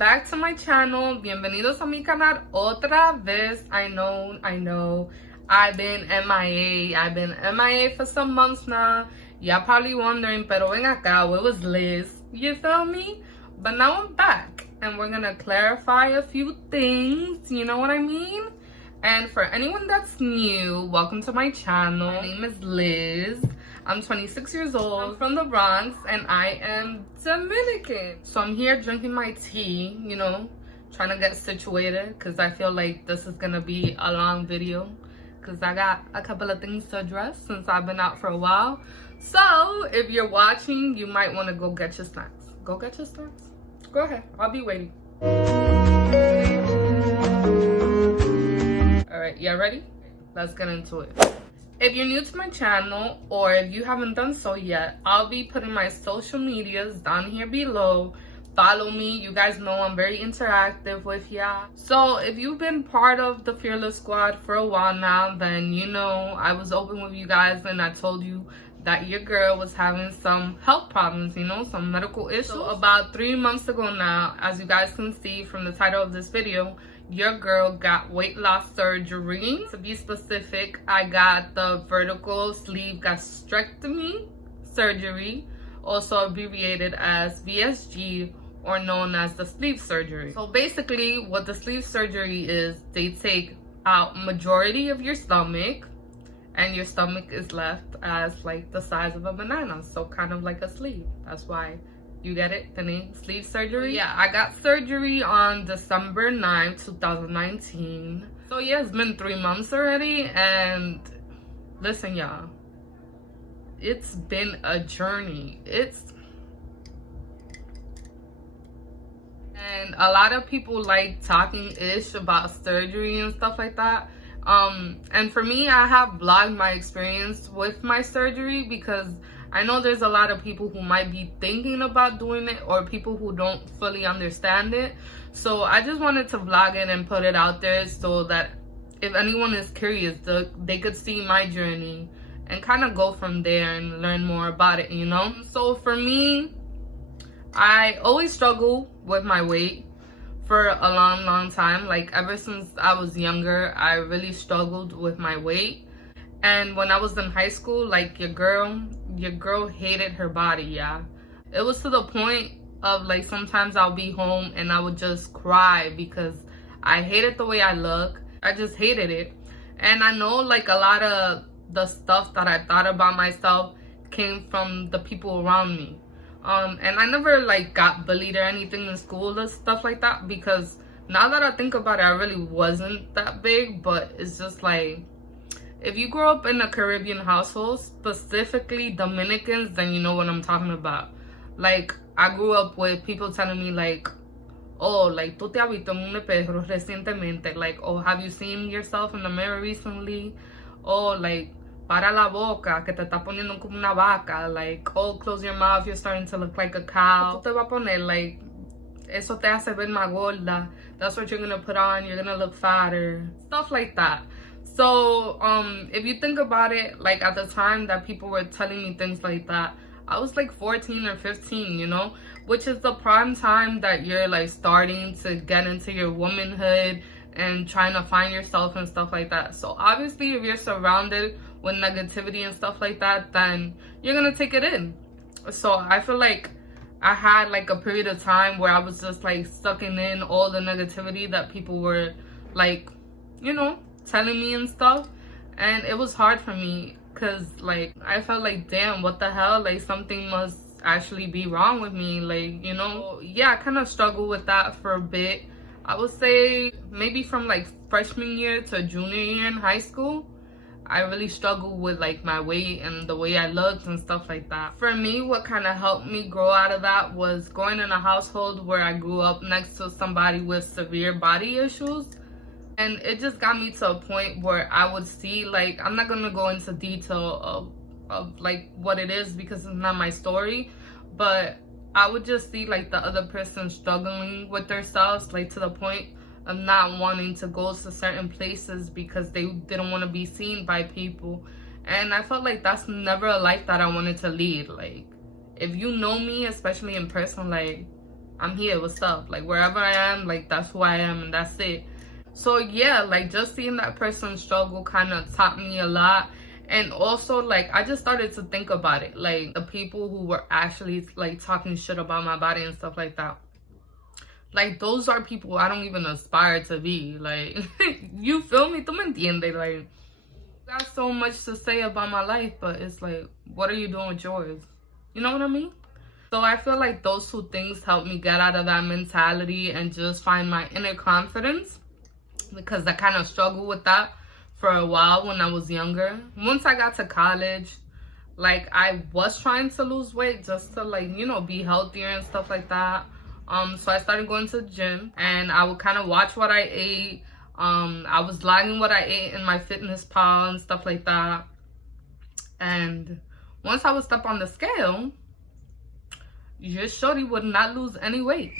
back to my channel. Bienvenidos a mi canal otra vez. I know. I've been MIA for some months now. Y'all probably wondering, pero ven acá, where was Liz? You feel me? But now I'm back and we're gonna clarify a few things, you know what I mean? And for anyone that's new, welcome to my channel. My name is Liz. I'm 26 years old. I'm from the Bronx and I am Dominican. So I'm here drinking my tea, you know, trying to get situated because I feel like this is gonna be a long video because I got a couple of things to address since I've been out for a while. So if you're watching, you might want to go get your snacks. Go get your snacks. Go ahead. I'll be waiting. Alright, y'all ready? Let's get into it. If you're new to my channel or if you haven't done so yet, I'll be putting my social medias down here below. Follow me. You guys know I'm very interactive with y'all. So if you've been part of the Fearlysss squad for a while now, then you know I was open with you guys and I told you that your girl was having some health problems, you know, some medical issues. So about 3 months ago now, as you guys can see from the title of this video, your girl got weight loss surgery. To be specific, I got the vertical sleeve gastrectomy surgery, also abbreviated as VSG or known as the sleeve surgery. So basically what the sleeve surgery is, they take out majority of your stomach and your stomach is left as like the size of a banana, so kind of like a sleeve. That's why you get it, the name sleeve surgery. Yeah, I got surgery on December 9th, 2019. So yeah, it's been 3 months already, and listen y'all, it's been a journey. And a lot of people like talking ish about surgery and stuff like that. And for me, I have vlogged my experience with my surgery because I know there's a lot of people who might be thinking about doing it or people who don't fully understand it. So I just wanted to vlog it and put it out there so that if anyone is curious, they could see my journey and kind of go from there and learn more about it, you know? So for me, I always struggle with my weight for a long time. Like ever since I was younger, I really struggled with my weight. And when I was in high school, like your girl hated her body. Yeah, it was to the point of like sometimes I'll be home and I would just cry because I hated the way I look. I just hated it. And I know like a lot of the stuff that I thought about myself came from the people around me. And I never like got bullied or anything in school or stuff like that, because now that I think about it, I really wasn't that big. But it's just like, if you grow up in a Caribbean household, specifically Dominicans, then you know what I'm talking about. Like, I grew up with people telling me like, oh, like, tú te has visto en un espejo recientemente? Like, oh, have you seen yourself in the mirror recently? Oh, like, para la boca, que te está poniendo como una vaca. Like, oh, close your mouth, you're starting to look like a cow. Tú te vas a poner, like, eso te hace ver más gorda. That's what you're gonna put on, you're gonna look fatter. Stuff like that. So, if you think about it, like, at the time that people were telling me things like that, I was like 14 or 15, you know? Which is the prime time that you're, like, starting to get into your womanhood and trying to find yourself and stuff like that. So, obviously, if you're surrounded with negativity and stuff like that, then you're gonna take it in. So I feel like I had like a period of time where I was just like sucking in all the negativity that people were like, you know, telling me and stuff. And it was hard for me because like I felt like, damn, what the hell, like something must actually be wrong with me, like, you know. Yeah, I kind of struggled with that for a bit. I would say maybe from like freshman year to junior year in high school, I really struggled with like my weight and the way I looked and stuff like that. For me, what kind of helped me grow out of that was going in a household where I grew up next to somebody with severe body issues. And it just got me to a point where I would see, like, I'm not gonna go into detail of like what it is because it's not my story, but I would just see like the other person struggling with themselves, like to the point of not wanting to go to certain places because they didn't want to be seen by people. And I felt like that's never a life that I wanted to lead. Like, if you know me, especially in person, like, I'm here, what's up? Like wherever I am, like that's who I am and that's it. So yeah, like just seeing that person struggle kind of taught me a lot. And also like I just started to think about it, like the people who were actually like talking shit about my body and stuff like that, like those are people I don't even aspire to be. Like you feel me? Tú me entiendes? Like got so much to say about my life, but it's like, what are you doing with yours? You know what I mean? So I feel like those two things helped me get out of that mentality and just find my inner confidence, because I kind of struggled with that for a while when I was younger. Once I got to college, like I was trying to lose weight just to like, you know, be healthier and stuff like that. So I started going to the gym and I would kind of watch what I ate. I was logging what I ate in my fitness pal and stuff like that. And once I would step on the scale, your shorty would not lose any weight.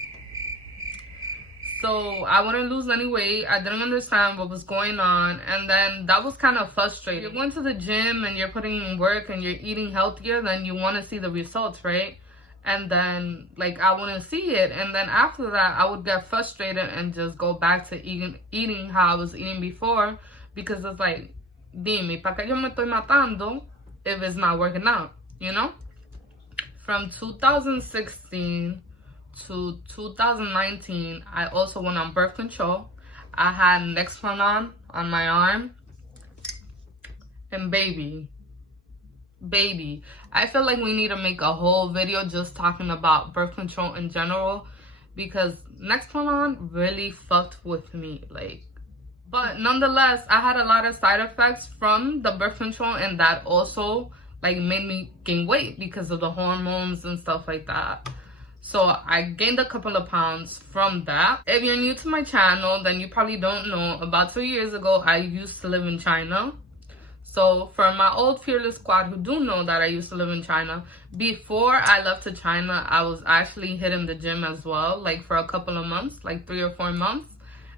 So I wouldn't lose any weight. I didn't understand what was going on. And then that was kind of frustrating. You're going to the gym and you're putting in work and you're eating healthier, then you want to see the results, right? And then like I wouldn't see it. And then after that, I would get frustrated and just go back to eating how I was eating before. Because it's like, dime, ¿para qué yo me estoy matando if it's not working out? You know? From 2016 to 2019, I also went on birth control. I had Nexplanon on my arm. And baby, I feel like we need to make a whole video just talking about birth control in general, because Nexplanon really fucked with me. Like, but nonetheless, I had a lot of side effects from the birth control, and that also like made me gain weight because of the hormones and stuff like that. So I gained a couple of pounds from that. If you're new to my channel, then you probably don't know, about 2 years ago, I used to live in China. So for my old Fearlysss squad who do know that I used to live in China, before I left to China, I was actually hitting the gym as well, like for a couple of months, like 3 or 4 months.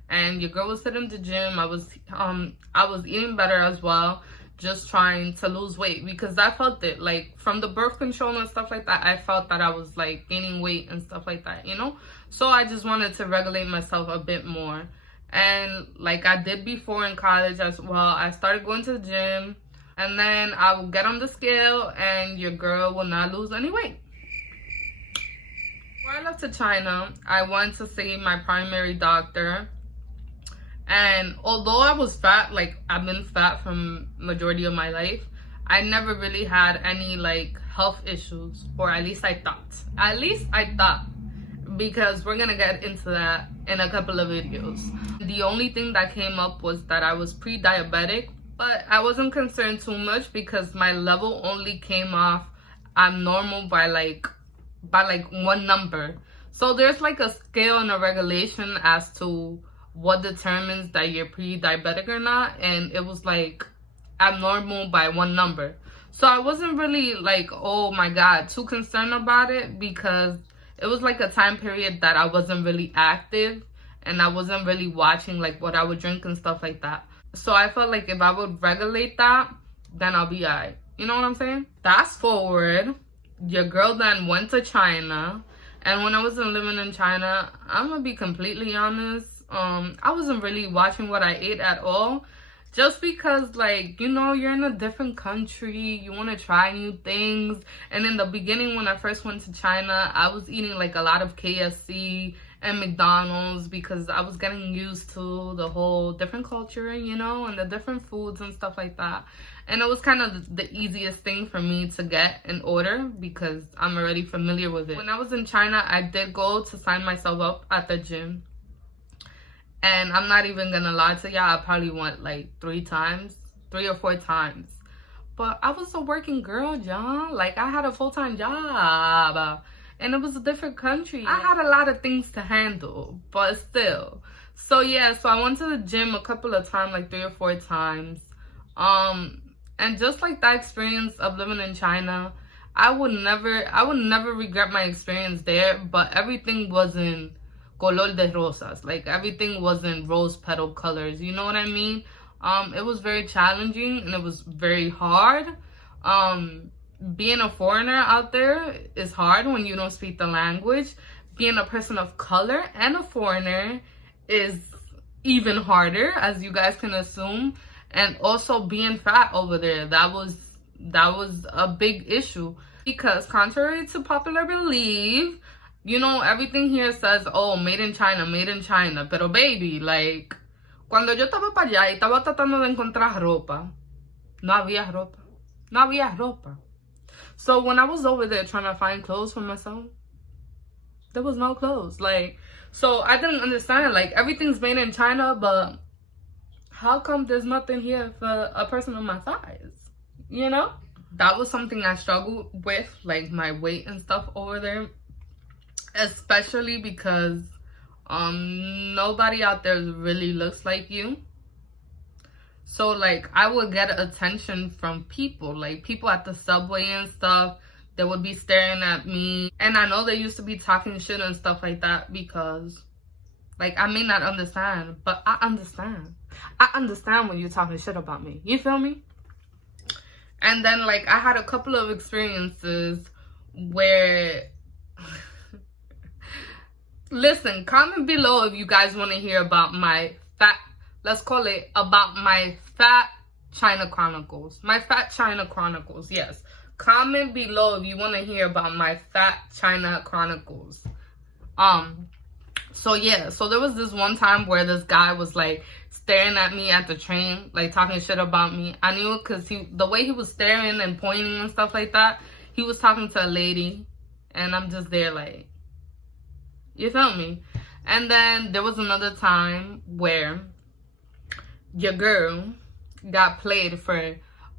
And your girl was hitting the gym. I was eating better as well, just trying to lose weight, because I felt it, like from the birth control and stuff like that. I felt that I was like gaining weight and stuff like that, you know. So I just wanted to regulate myself a bit more. And like I did before in college as well, I started going to the gym, and then I would get on the scale and your girl will not lose any weight. Before I left to China, I went to see my primary doctor. And although I was fat, like I've been fat from majority of my life, I never really had any like health issues, or at least I thought. Because we're gonna get into that in a couple of videos. The only thing that came up was that I was pre-diabetic, but I wasn't concerned too much because my level only came off abnormal by like one number. So there's like a scale and a regulation as to what determines that you're pre-diabetic or not, and it was like abnormal by one number. So I wasn't really like, oh my god, too concerned about it, because it was like a time period that I wasn't really active and I wasn't really watching like what I would drink and stuff like that. So I felt like if I would regulate that, then I'll be alright. You know what I'm saying? Fast forward, your girl then went to China, and when I wasn't living in China, I'm gonna be completely honest, I wasn't really watching what I ate at all, just because, like, you know, you're in a different country, you want to try new things. And in the beginning, when I first went to China, I was eating like a lot of KFC and McDonald's, because I was getting used to the whole different culture, you know, and the different foods and stuff like that. And it was kind of the easiest thing for me to get in order, because I'm already familiar with it. When I was in China, I did go to sign myself up at the gym. And I'm not even gonna lie to y'all, I probably went like 3 or 4 times. But I was a working girl, y'all. Like, I had a full-time job. And it was a different country. I had a lot of things to handle, but still. So yeah, so I went to the gym a couple of times, like 3 or 4 times. And just like that experience of living in China, I would never regret my experience there, but everything wasn't color de rosas. Like, everything wasn't rose petal colors, you know what I mean? It was very challenging and it was very hard. Being a foreigner out there is hard when you don't speak the language, being a person of color and a foreigner is even harder, as you guys can assume. And also being fat over there, that was a big issue, because contrary to popular belief, you know, everything here says, oh, made in China, made in China. Pero baby, like, cuando yo estaba para allá y estaba tratando de encontrar ropa, no había ropa. No había ropa. So when I was over there trying to find clothes for myself, there was no clothes. Like, so I didn't understand, like, everything's made in China, but how come there's nothing here for a person of my size? You know? That was something I struggled with, like my weight and stuff over there. Especially because nobody out there really looks like you. So like I would get attention from people, like people at the subway and stuff. They would be staring at me, and I know they used to be talking shit and stuff like that, because like I may not understand, but I understand. I understand when you're talking shit about me. You feel me? And then like I had a couple of experiences where listen, comment below if you guys want to hear about my fat, let's call it about my fat China Chronicles. My fat China Chronicles, yes. Comment below if you want to hear about my fat China Chronicles. So yeah, so there was this one time where this guy was like staring at me at the train, like talking shit about me. I knew it because the way he was staring and pointing and stuff like that, he was talking to a lady, and I'm just there like, you feel me? And then there was another time where your girl got played for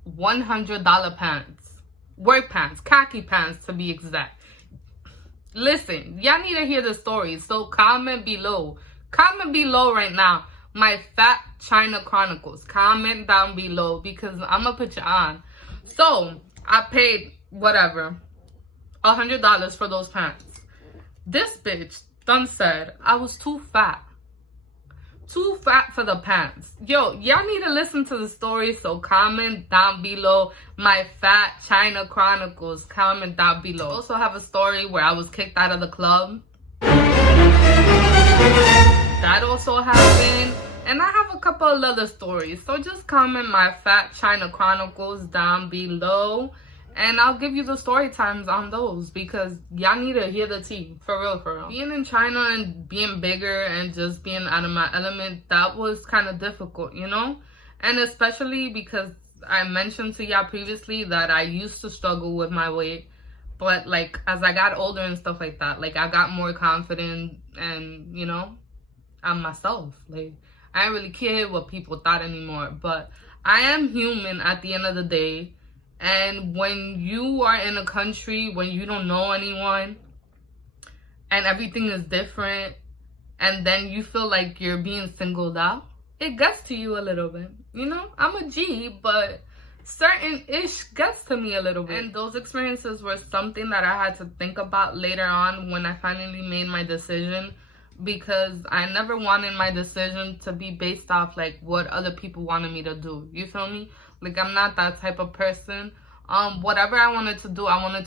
$100 pants. Work pants, khaki pants to be exact. Listen, y'all need to hear the story, so comment below. Comment below right now, my fat China Chronicles. Comment down below, because I'm gonna put you on. So, I paid, whatever, $100 for those pants. This bitch done said I was too fat. Too fat for the pants. Yo, y'all need to listen to the story, so comment down below, my fat China Chronicles. Comment down below. I also have a story where I was kicked out of the club. That also happened. And I have a couple of other stories, so just comment my fat China Chronicles down below, and I'll give you the story times on those, because y'all need to hear the tea. For real, for real. Being in China and being bigger and just being out of my element, that was kind of difficult, you know? And especially because I mentioned to y'all previously that I used to struggle with my weight. But, like, as I got older and stuff like that, like, I got more confident and, you know, I'm myself. Like, I don't really care what people thought anymore. But I am human at the end of the day. And when you are in a country when you don't know anyone and everything is different, and then you feel like you're being singled out, it gets to you a little bit. You know, I'm a G, but certain ish gets to me a little bit. And those experiences were something that I had to think about later on when I finally made my decision, because I never wanted my decision to be based off like what other people wanted me to do. You feel me? Like, I'm not that type of person. Whatever I wanted to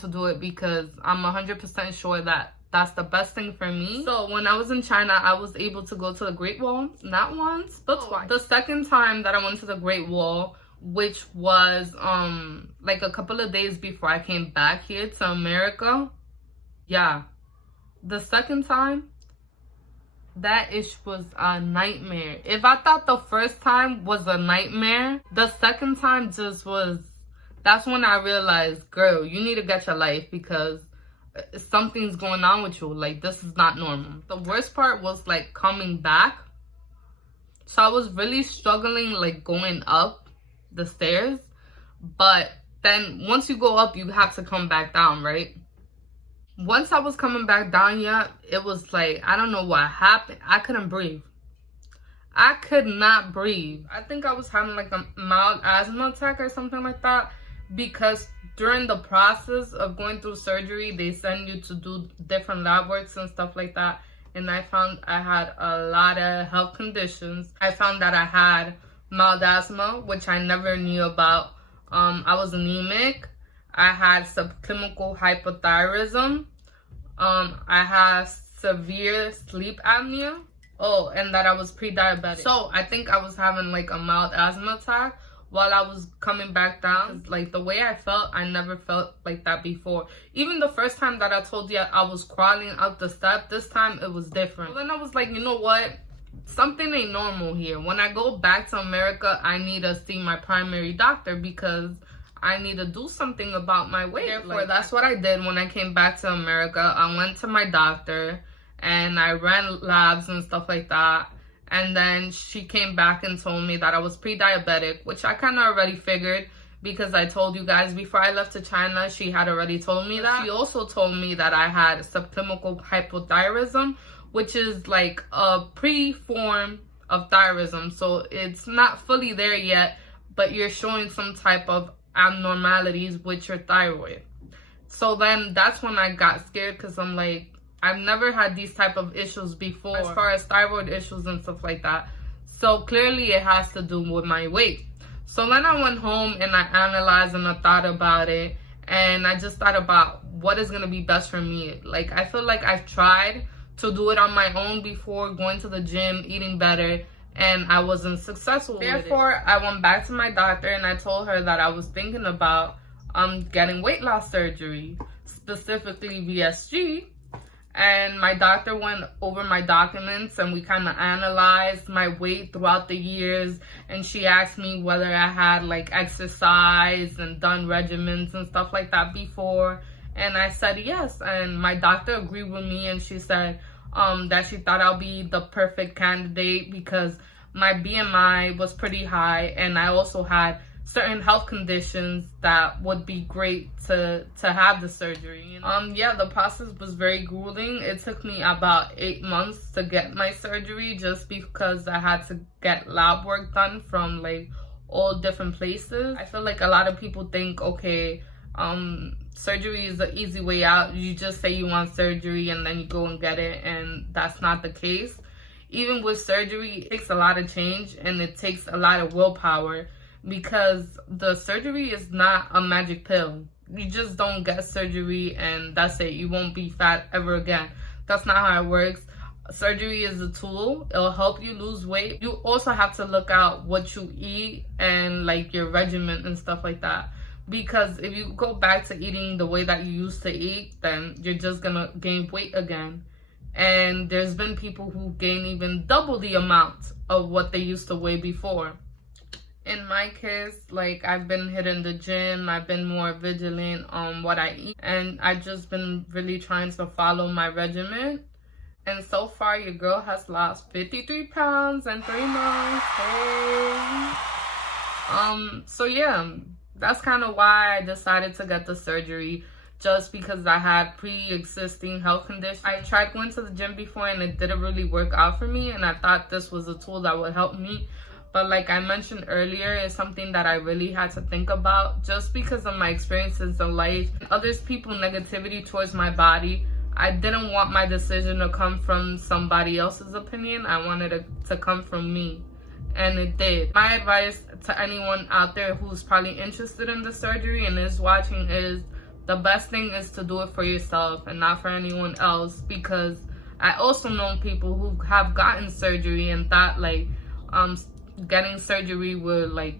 do it because I'm 100% sure that that's the best thing for me. So when I was in China, I was able to go to the Great Wall, not once, but twice. The second time that I went to the Great Wall, which was like a couple of days before I came back here to America. Yeah, the second time, that ish was a nightmare. If I thought the first time was a nightmare, the second time just was, that's when I realized, girl, you need to get your life, because something's going on with you. Like, this is not normal. The worst part was like coming back. So I was really struggling like going up the stairs. But then once you go up, you have to come back down, right? Once I was coming back down, yeah, it was like, I don't know what happened. I couldn't breathe. I could not breathe. I think I was having like a mild asthma attack or something like that, because during the process of going through surgery, they send you to do different lab works and stuff like that. And I found I had a lot of health conditions. I found that I had mild asthma, which I never knew about. I was anemic. I had subclinical hypothyroidism. I had severe sleep apnea. Oh, and that I was pre-diabetic. So I think I was having like a mild asthma attack while I was coming back down. Like the way I felt, I never felt like that before. Even the first time that I told you I was crawling up the step, this time it was different. So then I was like, you know what? Something ain't normal here. When I go back to America, I need to see my primary doctor because I need to do something about my weight. Therefore, that's what I did when I came back to America. I went to my doctor and I ran labs and stuff like that. And then she came back and told me that I was pre-diabetic, which I kind of already figured because I told you guys before I left to China, she had already told me that. She also told me that I had subclinical hypothyroidism, which is like a pre-form of thyroidism. So it's not fully there yet, but you're showing some type of abnormalities with your thyroid. So then that's when I got scared because I'm like, I've never had these type of issues before as far as thyroid issues and stuff like that. So clearly it has to do with my weight. So then I went home and I analyzed and I thought about it. And I just thought about what is going to be best for me. Like, I feel like I've tried to do it on my own before, going to the gym, eating better, and I wasn't successful with it. Therefore, I went back to my doctor and I told her that I was thinking about getting weight loss surgery, specifically VSG. And my doctor went over my documents and we kind of analyzed my weight throughout the years. And she asked me whether I had like exercise and done regimens and stuff like that before. And I said yes. And my doctor agreed with me and she said that she thought I'll be the perfect candidate because my BMI was pretty high. And I also had certain health conditions that would be great to have the surgery. You know? Yeah, the process was very grueling. It took me about 8 months to get my surgery just because I had to get lab work done from like all different places. I feel like a lot of people think, okay, surgery is the easy way out. You just say you want surgery and then you go and get it, and that's not the case. Even with surgery, it takes a lot of change and it takes a lot of willpower, because the surgery is not a magic pill. You just don't get surgery and that's it. You won't be fat ever again. That's not how it works. Surgery is a tool. It'll help you lose weight. You also have to look out what you eat and like your regimen and stuff like that. Because if you go back to eating the way that you used to eat, then you're just gonna gain weight again. And there's been people who gain even double the amount of what they used to weigh before. In my case, like, I've been hitting the gym, I've been more vigilant on what I eat, and I've just been really trying to follow my regimen. And so far, your girl has lost 53 pounds in 3 months. Hey. So yeah, that's kind of why I decided to get the surgery, just because I had pre-existing health conditions. I tried going to the gym before and it didn't really work out for me, and I thought this was a tool that would help me. But like I mentioned earlier, it's something that I really had to think about just because of my experiences in life. Others people's negativity towards my body. I didn't want my decision to come from somebody else's opinion. I wanted it to come from me. And it did. My advice to anyone out there who's probably interested in the surgery and is watching is the best thing is to do it for yourself and not for anyone else. Because I also know people who have gotten surgery and thought like getting surgery would like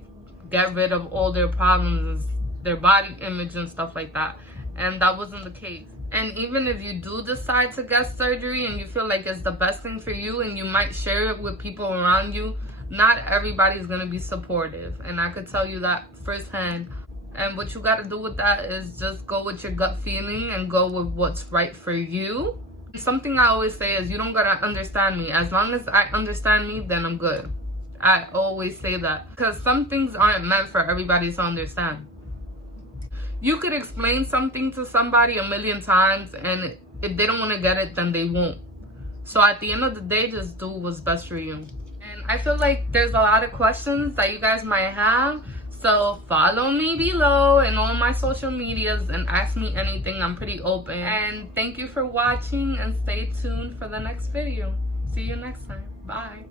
get rid of all their problems, their body image and stuff like that, and that wasn't the case. And even if you do decide to get surgery and you feel like it's the best thing for you and you might share it with people around you, not everybody's gonna be supportive, and I could tell you that firsthand. And what you got to do with that is just go with your gut feeling and go with what's right for you. Something I always say is you don't gotta understand me. As long as I understand me, then I'm good. I always say that because some things aren't meant for everybody to understand. You could explain something to somebody 1,000,000 times, and if they don't want to get it, then they won't. So at the end of the day, just do what's best for you. And I feel like there's a lot of questions that you guys might have. So follow me below and all my social medias and ask me anything. I'm pretty open. And thank you for watching, and stay tuned for the next video. See you next time. Bye.